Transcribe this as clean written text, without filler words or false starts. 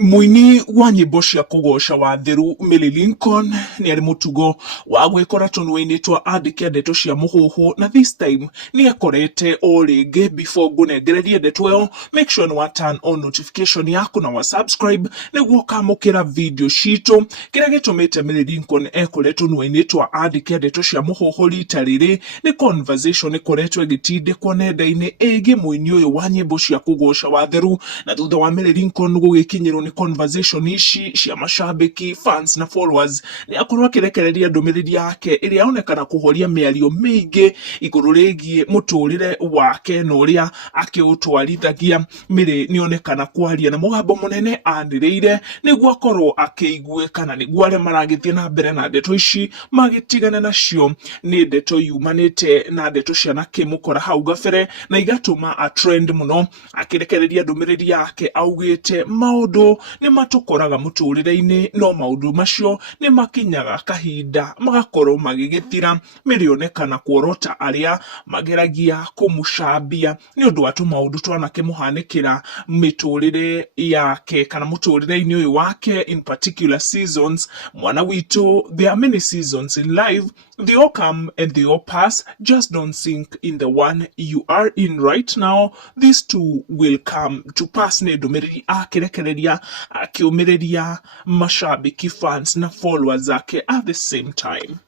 Muini wa nyimbo cia kugosha Watheru Millie Lincoln ni ari mutugo wa gwikora tunwe-ini twa andike ndeto cia muhuhu, na this time ni akorete o ringi. Before ngunengererie ndeto ĩyo, make sure ni wa turn on notification yaku na wa subscribe niguo ukamukira video citu. Kiria gitumite Millie Lincoln ekore tunwe-ini twa andike ndeto cia muhuhu rita riri ni conversation ikoretwo igitindikwo nenda-ini ĩgiĩ muini uyu wa nyimbo cia kugosha Watheru, na thutha wa Millie Lincoln gugikinyirwo ni conversation ici cia mashabiki, fans na followers, ni akorwo akirekereria ndumiriri yake iria onekana kuhoria miario miingi iguru rigie muturire wake na uria akiutwarithagia. Millie ni onekana kwaria na mugambo munene aniriire niguo akorwo akiguika, na niguo aria maragithie na mbere na ndeto ici magitigana nacio. Ni ndeto yumanite na ndeto cia nakimukora hau gabere na igatuma a trend muno, akirekereria ndumiriri yake augite maundu ni matukoraga muturire-ini no maundu macio ni makinyaga kahinda magakorwo magigithira. Millie onekana kuorota aria mageragia kumucambia ni undu wa maundu twanakimuhanikira miturire yake kana muturire-ini uyu wake, in particular seasons. Mwana witu, there are many seasons in life, they all come and they all pass. Just don't sink in the one you are in right now. These two will come to pass. Ni ndumiriri akirekereria akiumiriria mashabiki, fans na followers zake at the same time.